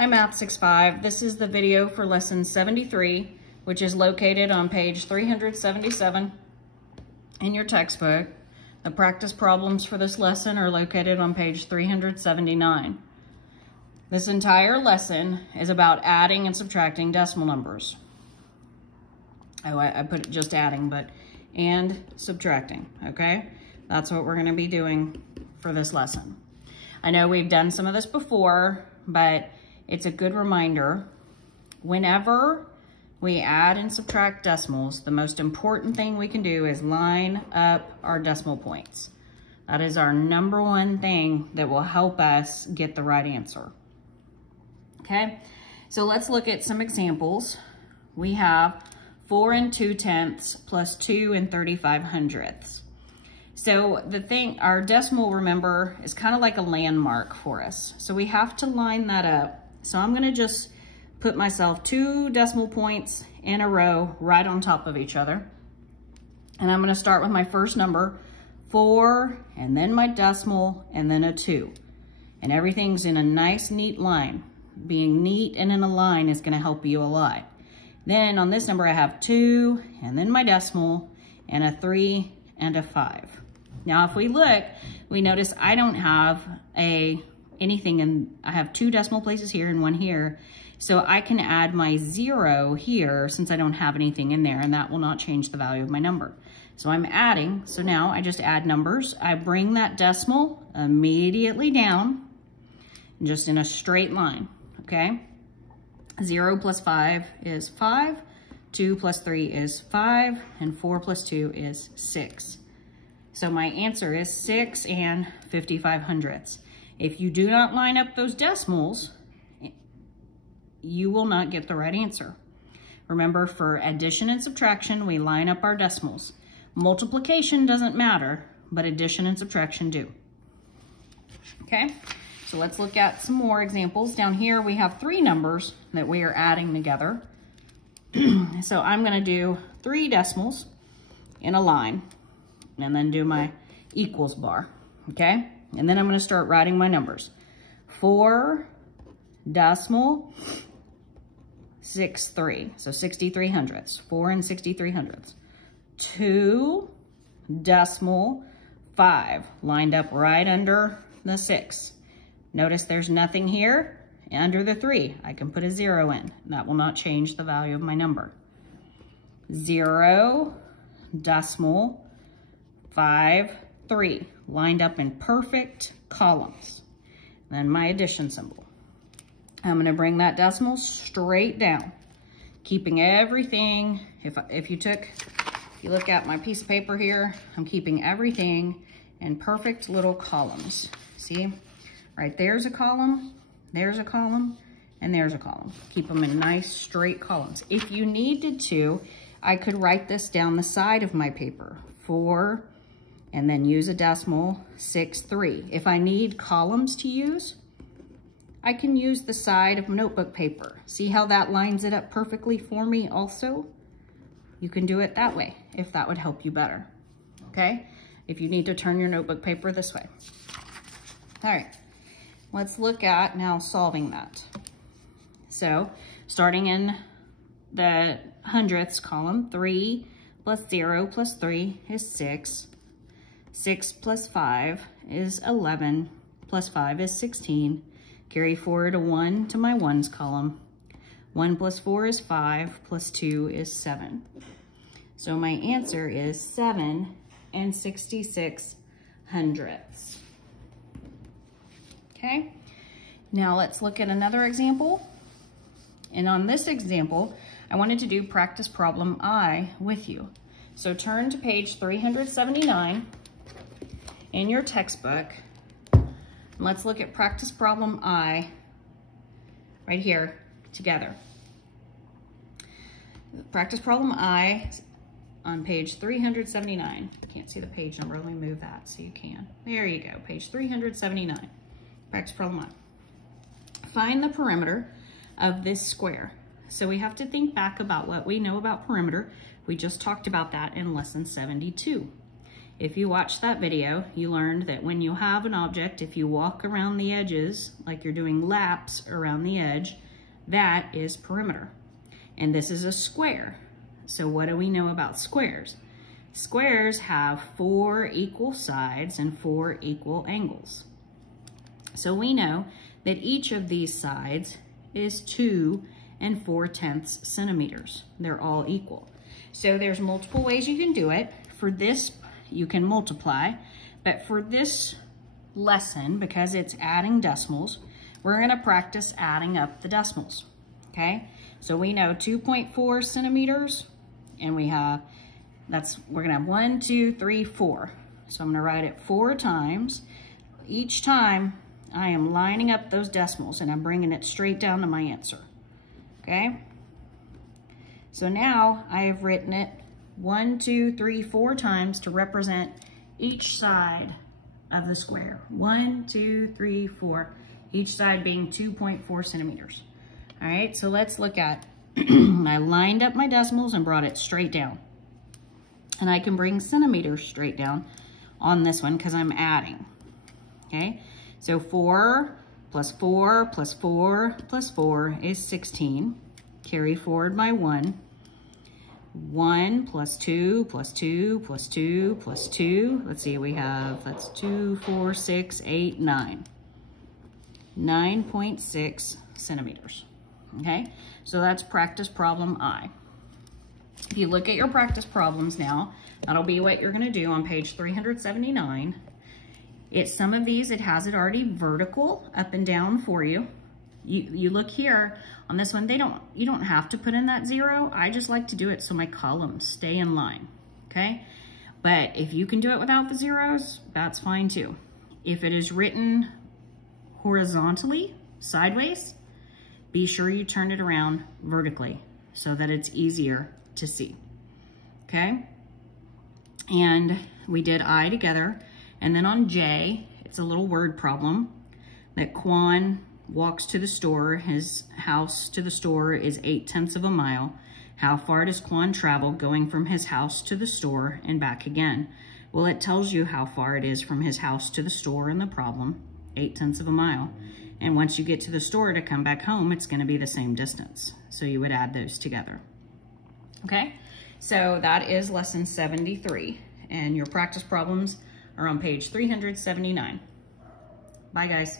Hi Math 6-5. This is the video for lesson 73, which is located on page 377 in your textbook. The practice problems for this lesson are located on page 379. This entire lesson is about adding and subtracting decimal numbers. Oh, I put it just adding, but and subtracting, okay? That's what we're gonna be doing for this lesson. I know we've done some of this before, but it's a good reminder. Whenever we add and subtract decimals, the most important thing we can do is line up our decimal points. That is our number one thing that will help us get the right answer. Okay, so let's look at some examples. We have 4 2/10 plus 2 35/100. So the thing, our decimal, remember, is kind of like a landmark for us. So we have to line that up. So I'm gonna just put myself 2 decimal points in a row right on top of each other. And I'm gonna start with my first number, 4, and then my decimal, and then a 2. And everything's in a nice, neat line. Being neat and in a line is gonna help you a lot. Then on this number, I have 2, and then my decimal, and a 3, and a 5. Now, if we look, we notice I don't have anything, and I have 2 decimal places here and 1 here. So I can add my 0 here since I don't have anything in there, and that will not change the value of my number. So I'm adding, so now I just add numbers. I bring that decimal immediately down, just in a straight line, okay? 0 plus 5 is 5, 2 plus 3 is 5, and 4 plus 2 is 6. So my answer is 6 55/100. If you do not line up those decimals, you will not get the right answer. Remember, for addition and subtraction, we line up our decimals. Multiplication doesn't matter, but addition and subtraction do. Okay, so let's look at some more examples. Down here, we have 3 numbers that we are adding together. So I'm gonna do 3 decimals in a line, and then do my equals bar, okay? And then I'm gonna start writing my numbers. 4 decimal 63, so 63/100, 4 63/100. 2 decimal 5, lined up right under the 6. Notice there's nothing here under the 3. I can put a 0 in. That will not change the value of my number. 0 decimal 5 3, lined up in perfect columns. Then my addition symbol. I'm gonna bring that decimal straight down, keeping everything, if you look at my piece of paper here, I'm keeping everything in perfect little columns. See, right there's a column, and there's a column. Keep them in nice straight columns. If you needed to, I could write this down the side of my paper, 4, and then use a decimal, 6 3. If I need columns to use, I can use the side of notebook paper. See how that lines it up perfectly for me also? You can do it that way, if that would help you better, okay? If you need to turn your notebook paper this way. All right, let's look at now solving that. So, starting in the hundredths column, 3 plus 0 plus 3 is 6. 6 plus 5 is 11, plus 5 is 16. Carry forward a 1 to my ones column. 1 plus 4 is 5, plus 2 is 7. So my answer is 7 66/100. Okay, now let's look at another example. And on this example, I wanted to do practice problem I with you. So turn to page 379 in your textbook. Let's look at practice problem I right here together. Practice problem I on page 379. Can't see the page number, let me move that so you can. There you go, page 379. Practice problem I. Find the perimeter of this square. So we have to think back about what we know about perimeter. We just talked about that in lesson 72. if you watched that video, you learned that when you have an object, if you walk around the edges, like you're doing laps around the edge, that is perimeter. And this is a square. So what do we know about squares? Squares have 4 equal sides and 4 equal angles. So we know that each of these sides is 2 4/10 centimeters. They're all equal. So there's multiple ways you can do it. For this, you can multiply, but for this lesson, because it's adding decimals, we're gonna practice adding up the decimals, okay? So we know 2.4 centimeters, and we're gonna have 1, 2, 3, 4. So I'm gonna write it 4 times. Each time I am lining up those decimals and I'm bringing it straight down to my answer, okay? So now I have written it 1, 2, 3, 4 times to represent each side of the square. 1, 2, 3, 4, each side being 2.4 centimeters. All right, so let's look at, I lined up my decimals and brought it straight down. And I can bring centimeters straight down on this one because I'm adding, okay? So 4 plus 4 plus 4 plus 4 is 16. Carry forward my 1. 1 plus 2 plus 2 plus 2 plus 2. Let's see, that's 2, 4, 6, 8, 9. 9.6 centimeters, okay? So that's practice problem I. If you look at your practice problems now, that'll be what you're gonna do on page 379. Some of these, it has it already vertical up and down for you. You look here on this one, you don't have to put in that 0. I just like to do it so my columns stay in line, okay? But if you can do it without the zeros, that's fine too. If it is written horizontally, sideways, be sure you turn it around vertically so that it's easier to see, okay? And we did I together. And then on J, it's a little word problem that Quan walks to the store. His house to the store is 8/10 of a mile. How far does Quan travel going from his house to the store and back again? Well, it tells you how far it is from his house to the store in the problem, 8/10 of a mile. And once you get to the store to come back home, it's gonna be the same distance. So you would add those together. Okay, so that is lesson 73. And your practice problems are on page 379. Bye, guys.